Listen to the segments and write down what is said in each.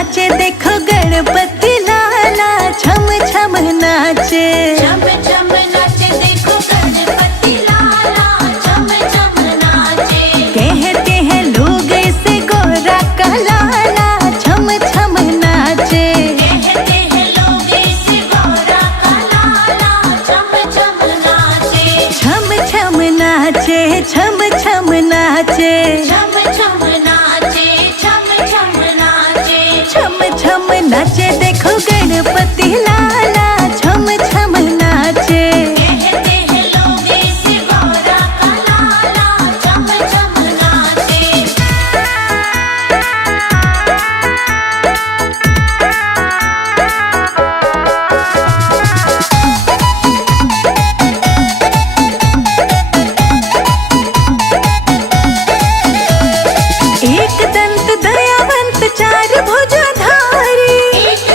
नाचे देखो गणपति लाला, छम छम नाचे। छम छम नाचे देखो गणपति लाला, छम छम नाचे। कहते हैं लोग इसे गोरा का लाला, छम छम नाचे। कहते हैं लोग इसे गोरा का लाला, छम छम नाचे। छम छम नाचे, छम छम नाचे। छम छम नाचे, छम छम नाचे। छम छम नाचे देखो गणपति लाला, छम छम नाचे। कहते हैं लोग इसे गोरा का लाला, छम छम नाचे। एक दंत दयावंत चार भुजाधारी, एक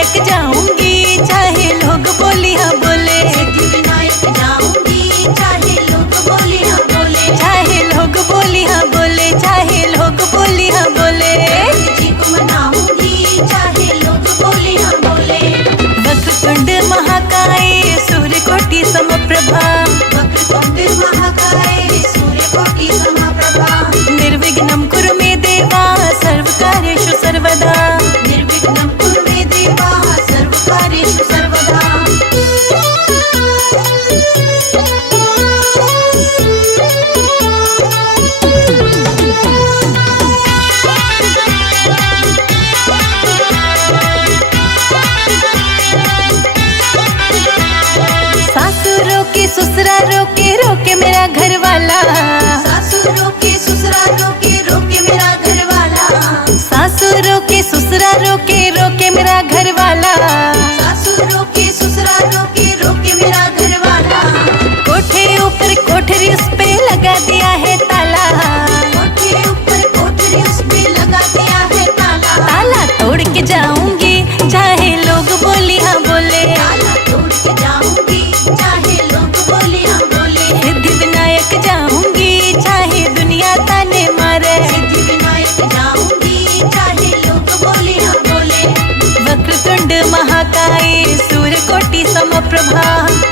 विनायक जाऊंगी चाहे लोग बोली हाँ बोले, सिद्धि विनायक जाऊंगी चाहे लोग बोली हाँ बोले, चाहे लोग बोली हाँ बोले, चाहे लोग बोली हाँ बोले। जी को मनाऊंगी चाहे लोग बोली हाँ बोले। वक्रतुंड महाकाय सूर्यकोटि समप्रभा, वक्रतुंड महाकाय सूर्यकोटि समप्रभा, निर्विघ्नं कुरु मे देवा सर्वकार्येषु सर्वदा, निर्विघ्नं कुरु मे देवा सर्वकार्येषु सर्वदा। सासू रोके ससुरा रोके रोके मेरा घर वाला, सासू रोके ससुरा रोके रोके मेरा घर वाला, सासू रोके ससुरा रोके रोके मेरा घर वाला। सासू रोके ससुरा रोके रोके मेरा घर वाला, कोठे ऊपर कोठरी उस पे लगा दिया है ताला, कोठे ऊपर कोठरी उस पे लगा दिया है ताला, ताला तोड़ के जाऊंगी चाहे लोग बोली हाँ बोले, ताला तोड़ के जाऊंगी चाहे लोग बोली हाँ बोले, सिद्धि विनायक जाऊंगी चाहे दुनिया ताने मारे, सिद्धि विनायक जाऊंगी चाहे लोग बोली हाँ बोले। वक्रतुंड महाकाय सूर्यकोटि समप्रभा,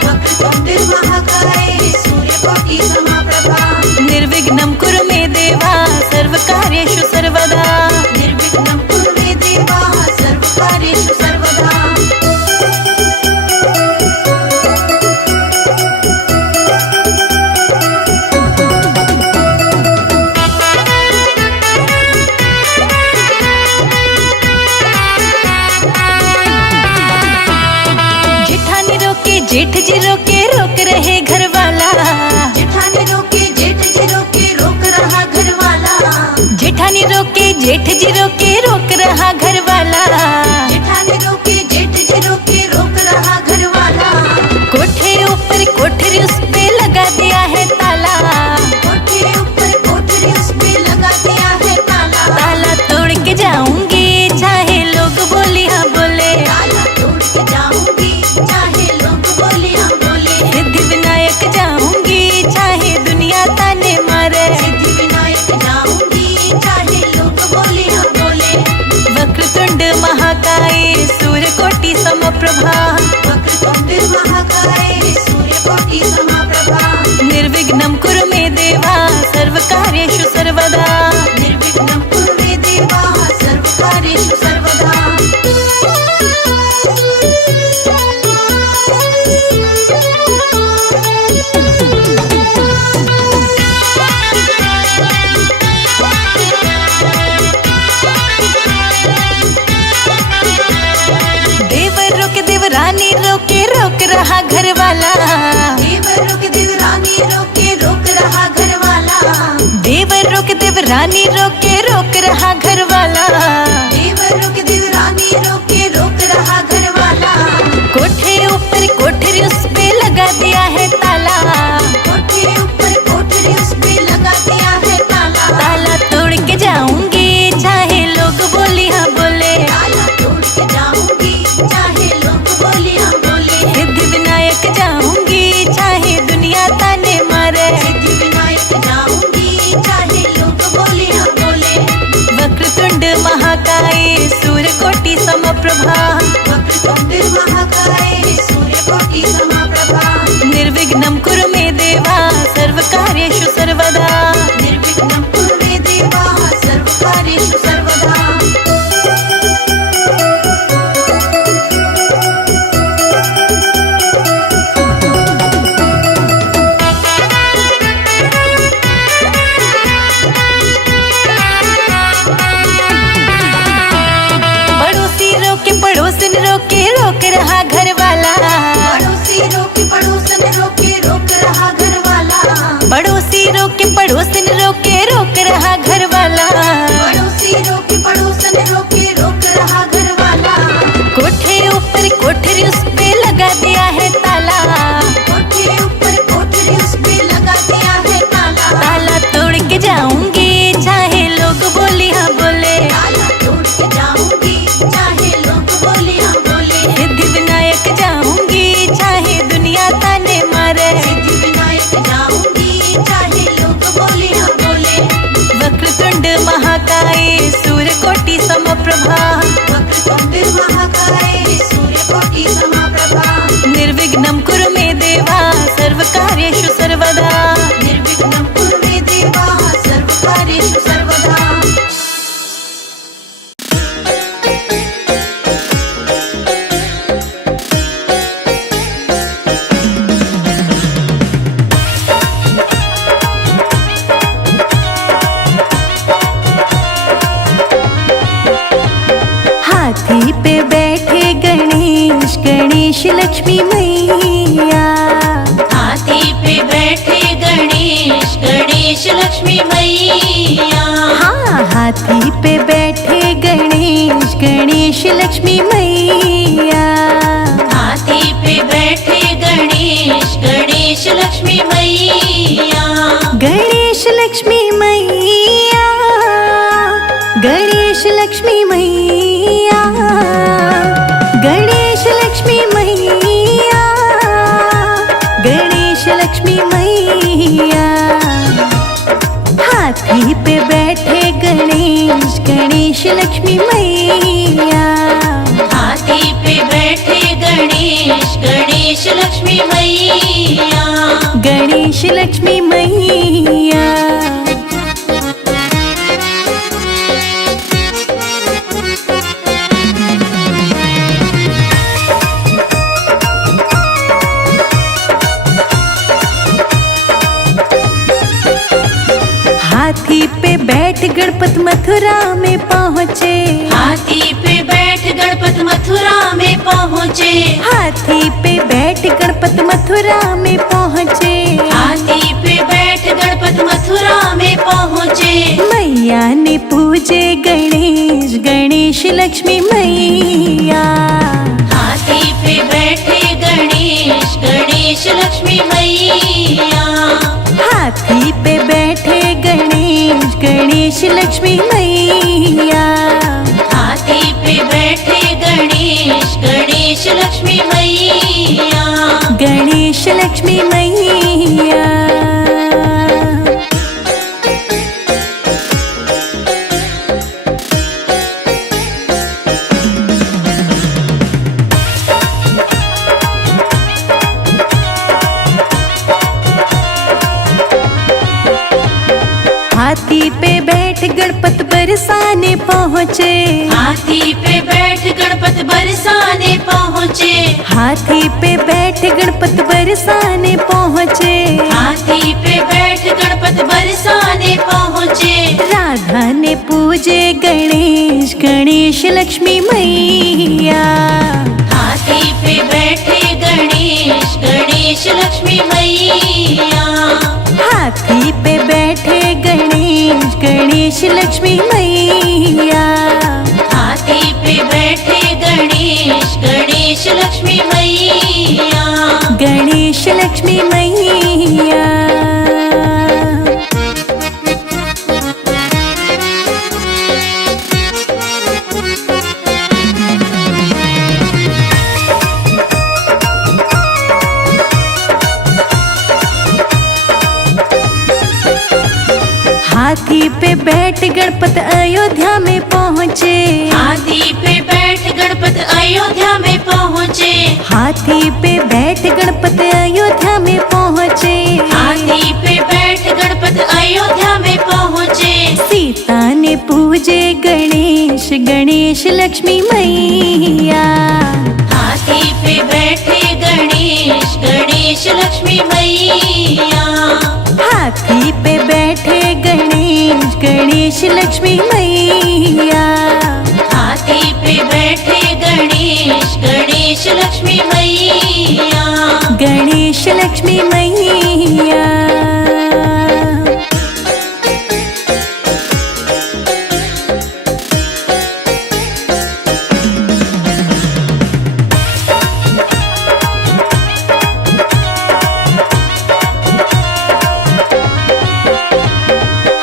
वक्रतुंड महाकाय सूर्यकोटि समप्रभा, निर्विघ्नं कुरु मे देवा सर्वकार्येषु सर्वदा, निर्विघ्नं कुरु मे देवा सर्वकार्येषु सर्वदा। जेठानी रोके जेठ जी रोके रोक रहे घर वाला, जेठानी रोके जेठ जी रोके रोक रहा घर वाला, जेठानी रोके जेठ जी रोके रोक रहा घर वाला, जेठानी रोके जेठ जी रोके रोक रहा घर वाला, कोठे ऊपर कोठरी उस पे लगा दिया है ताला, कोठे ऊपर कोठरी उस पे लगा दिया है ताला, ताला तोड़ के जाऊंगी चाहे लोग बोली हाँ बोले, ताला तोड़ के जाऊंगी चाहे लोग बोली हाँ बोले, सिद्धि विनायक जाऊंगी चाहे दुनिया ताने मारे, सिद्धि विनायक जाऊंगी चाहे लोग बोली हाँ बोले। वक्रतुंड महाकाय सूर्यकोटि समप्रभा, वक्रतुंड महाकाय सूर्यकोटि समप्रभा, निर्विघ्नं कुरु मे देवा सर्वकार्येषु सर्वदा, निर्विघ्नं कुरु मे देवा सर्वकार्येषु सर्वदा। देवर रोके देवरानी रोके रोक रहा घर वाला, देवर रोके देवरानी रोके रोक रहा घर वाला, देवर रोके देवरानी रोके रोक रहा घर वाला, देवर रोके देवरानी रोके रोक रहा घर वाला, कोठे ऊपर कोठरी उस पे लगा दिया है ताला, कोठे ऊपर कोठरी उस पे लगा दिया है ताला, ताला तोड़ के जाऊंगी चाहे लोग बोली हाँ बोले, ताला तोड़ के जाऊंगी चाहे लोग बोली हाँ बोले, सिद्धि विनायक जाऊंगी चाहे दुनिया ताने मारे, सिद्धि विनायक जाऊंगी चाहे लोग बोली हाँ बोले। वक्रतुंड महाकाय सूर्यकोटि समप्रभा, वक्रतुंड महाकाय सूर्यकोटि समप्रभा, निर्विघ्नं कुरु मे देवा सर्वकार्येषु सर्वदा, निर्विघ्नं कुरु मे देवा सर्वकार्येषु सर्वदा। पड़ोसी रोके पड़ोसन रोके रोक रहा घर वाला, पड़ोसी रोके पड़ोसन रोके रोक रहा घर वाला, पड़ोसी रोके पड़ोसन प्रभा, वक्रतुण्ड महाकाय सूर्यकोटि समप्रभा, निर्विघ्नं कुरु मे देवा सर्वकार्येषु सर्वदा। निर्विघ्नं कुरु मे देवा सर्वकार्येषु सर्वदा। हाथी पे बैठे गणेश, गणेश लक्ष्मी मैया। हाथी पे बैठे गणेश, गणेश लक्ष्मी मैया। हाँ, हाथी पे बैठे गणेश, गणेश लक्ष्मी मैया। हाथी पे बैठे गणेश, गणेश लक्ष्मी मैया। गणेश लक्ष्मी मैया, गणेश लक्ष्मी मैया, गणेश लक्ष्मी मैया, गणेश लक्ष्मी मैया। हाथी पे बैठे गणेश, गणेश लक्ष्मी मैया। हाथी पे बैठे गणेश, गणेश लक्ष्मी मैया। गणेश लक्ष्मी मैया। हाथी पे बैठ गणपत मथुरा में पहुँचे। हाथी पे बैठ गणपत मथुरा में पहुँचे। हाथी पे बैठ गणपत मथुरा में पहुँचे। हाथी पे बैठ गणपत मथुरा में पहुँचे। मैया ने पूजे गणेश, गणेश लक्ष्मी मैया। हाथी पे बैठे गणेश, गणेश लक्ष्मी मैया। हाथी पे बैठे गणेश, गणेश लक्ष्मी मैया। हाथी पे बैठे गणेश, गणेश लक्ष्मी मैया। गणेश लक्ष्मी मैया। हाथी पे बैठ गणपत बरसाने पहुँचे। हाथी पे बैठ गणपत बरसाने पहुँचे। हाथी पे बैठ गणपत बरसाने पहुँचे। हाथी पे बैठ गणपत बरसाने पहुँचे। राधा ने पूजे गणेश, गणेश लक्ष्मी मैया। हाथी पे बैठे गणेश, गणेश लक्ष्मी मैया। हाथी पे बैठे गणेश, गणेश लक्ष्मी मैया। हाथी पे बैठे गणेश, गणेश लक्ष्मी मैया। गणेश लक्ष्मी मैया। हाथी पे बैठ गणपत अयोध्या में पहुँचे। हाथी पे बैठ गणपत अयोध्या में पहुँचे। हाथी पे बैठ गणपत अयोध्या में पहुँचे। हाथी पे बैठ गणपत अयोध्या में पहुँचे। सीता ने पूजे गणेश, गणेश लक्ष्मी मैया। हाथी पे बैठे गणेश, गणेश लक्ष्मी मैया। हाथी पे बैठे गणेश, गणेश लक्ष्मी मैया। हाथी पे बैठे गणेश, गणेश लक्ष्मी मैया। गणेश लक्ष्मी मैया।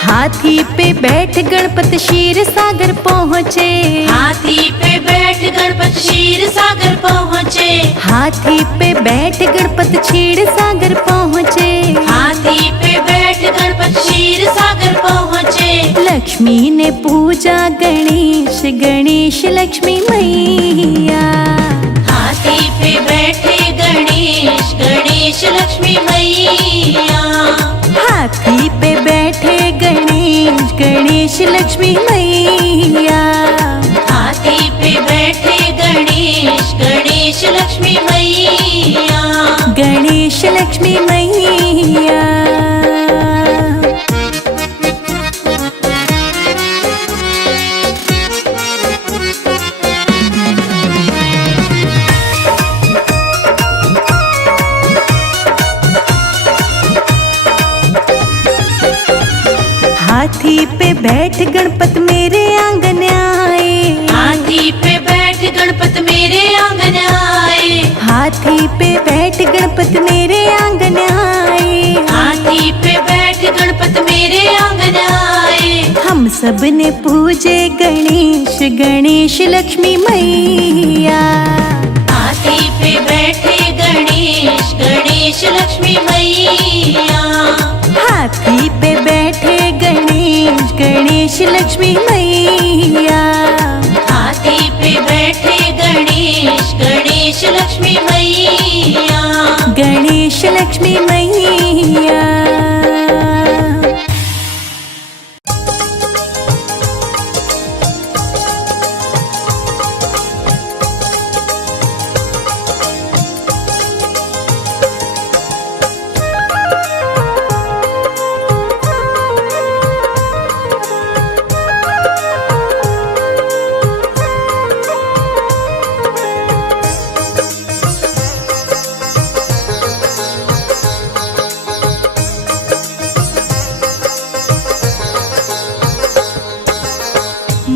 हाथी पे बैठ गणपत क्षीर सागर पहुँचे। हाथी पे बैठ गणपत क्षीर सागर पहुँचे। हाथी पे बैठ गणपत क्षीर सागर पहुँचे। हाथी पे बैठ गणपत क्षीर सागर पहुँचे। लक्ष्मी ने पूजा गणेश गणेश लक्ष्मी मैया। हाथी पे बैठे गणेश गणेश लक्ष्मी मैया। हाथी पे बैठे गणेश गणेश लक्ष्मी मैया। हाथी पे बैठे गणेश गणेश लक्ष्मी मैया। गणेश लक्ष्मी मैया। हाथी पे बैठ गणपत मेरे आंगन आए। हाथी पे बैठ गणपत मेरे आंगन आए। हाथी पे बैठ गणपत मेरे आंगन आए। हाथी पे बैठ गणपत मेरे आंगन आए। हम सब ने पूजे गणेश गणेश लक्ष्मी मैया। हाथी पे बैठे गणेश गणेश लक्ष्मी मैया। हाथी पे बैठे गणेश गणेश लक्ष्मी मैया। हाथी पे बैठे गणेश गणेश लक्ष्मी मैया। गणेश लक्ष्मी मैया।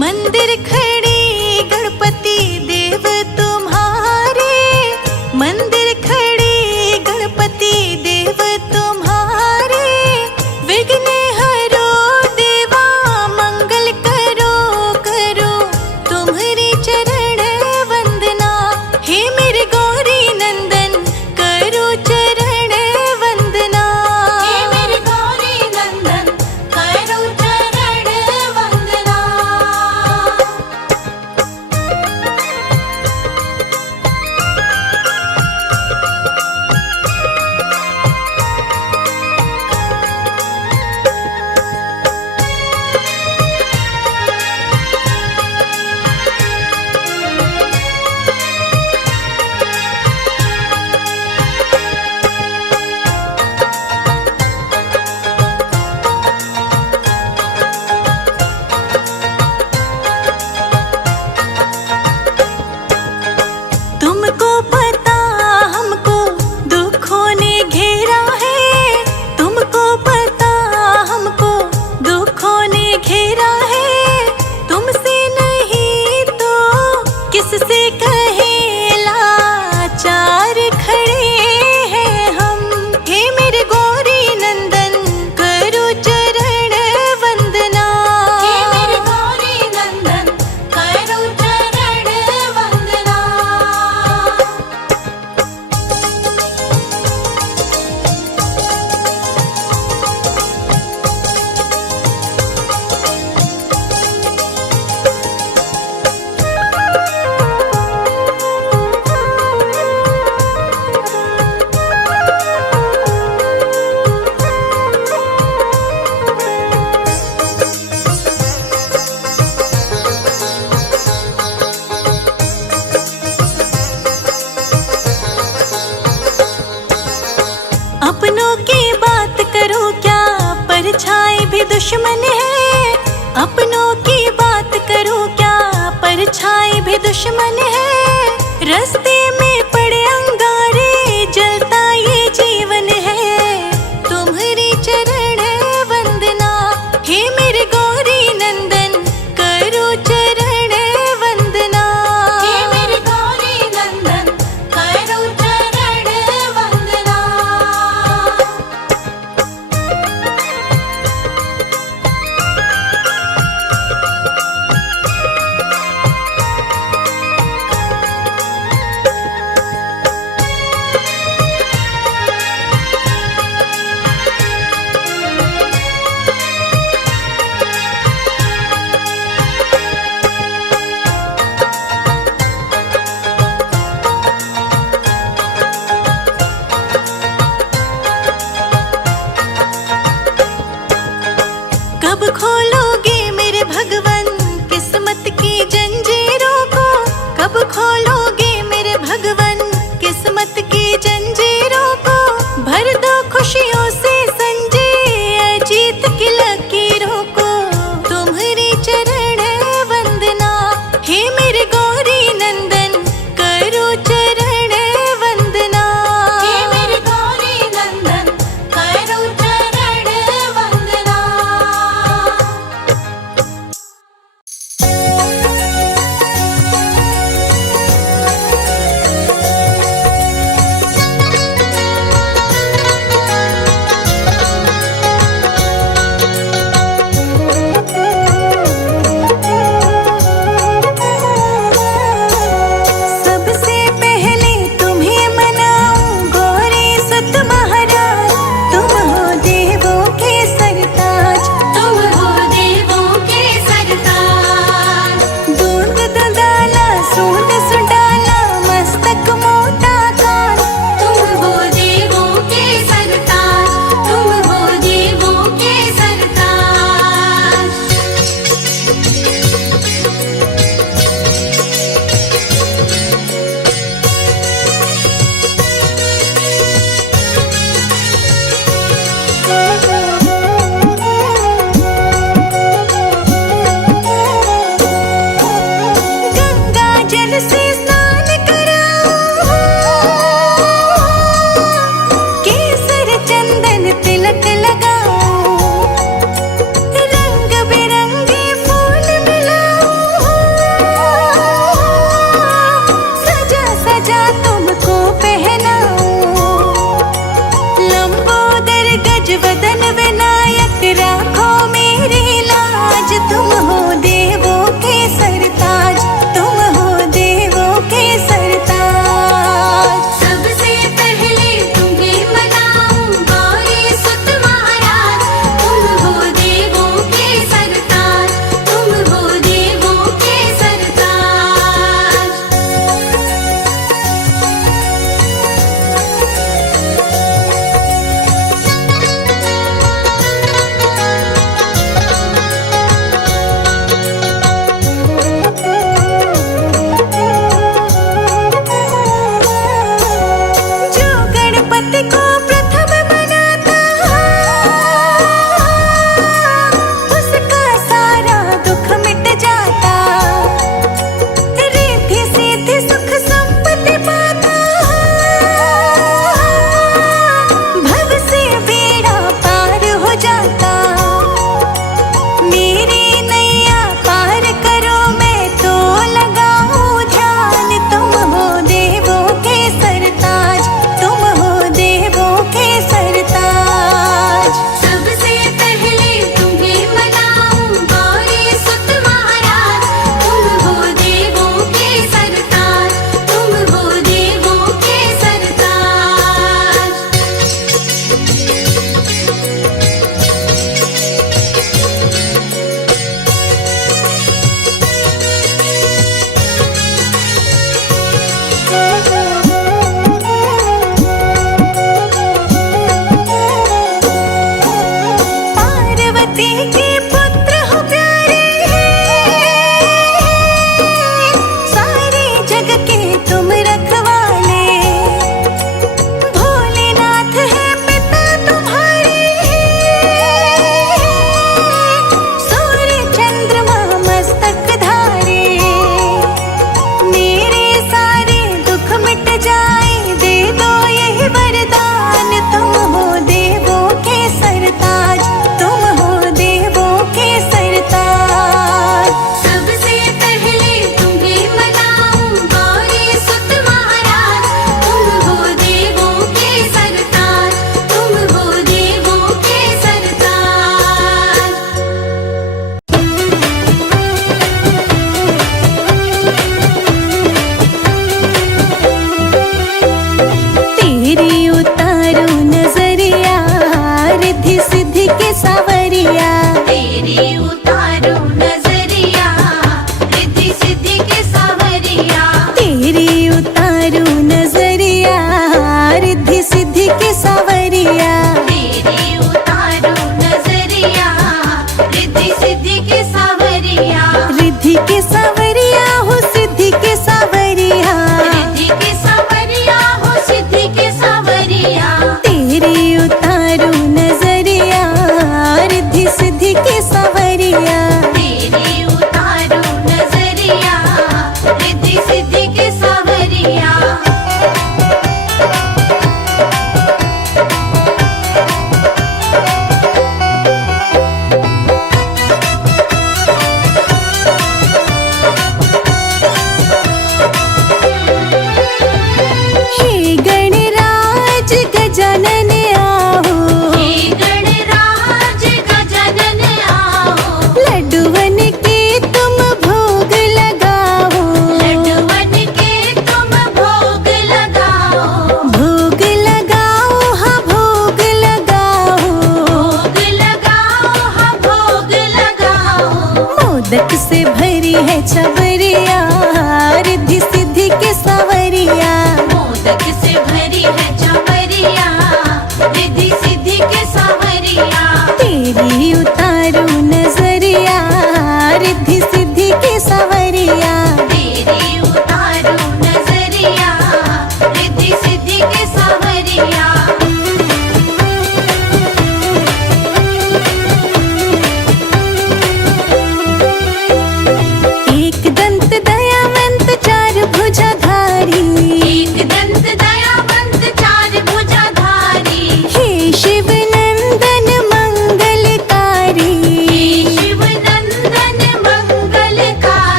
मंदिर खड़े गणपति देव तुम्हारे। मंदिर खड़े गणपति देव तुम्हारे। विघ्न हरो देवा मंगल करो करो तुम्हारे चरण वंदना। हे मेरे गौरी नंदन करो चरण वंदना। हे मेरे गौरी नंदन करो चरण वंदना। तुमको पता हमको दुखों ने घेरा है। तुमको पता हमको दुखों ने घेरा है। तुमसे नहीं तो किससे कहे लाचार खड़े हैं हम। हे मेरे गौरी नंदन करो चरण वंदना। हे मेरे गौरी नंदन करो चरण वंदना। अपनों की बात करो क्या परछाई भी दुश्मन है। अपनों की बात करो क्या परछाई भी दुश्मन है। रास्ते में पड़े अंगारे जलता ये जीवन है। तुम्हारी चरण वंदना। हे मेरे गौरी नंदन करो चरण वंदना। हे मेरे गौरी नंदन करो चरण वंदना।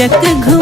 चक घुमा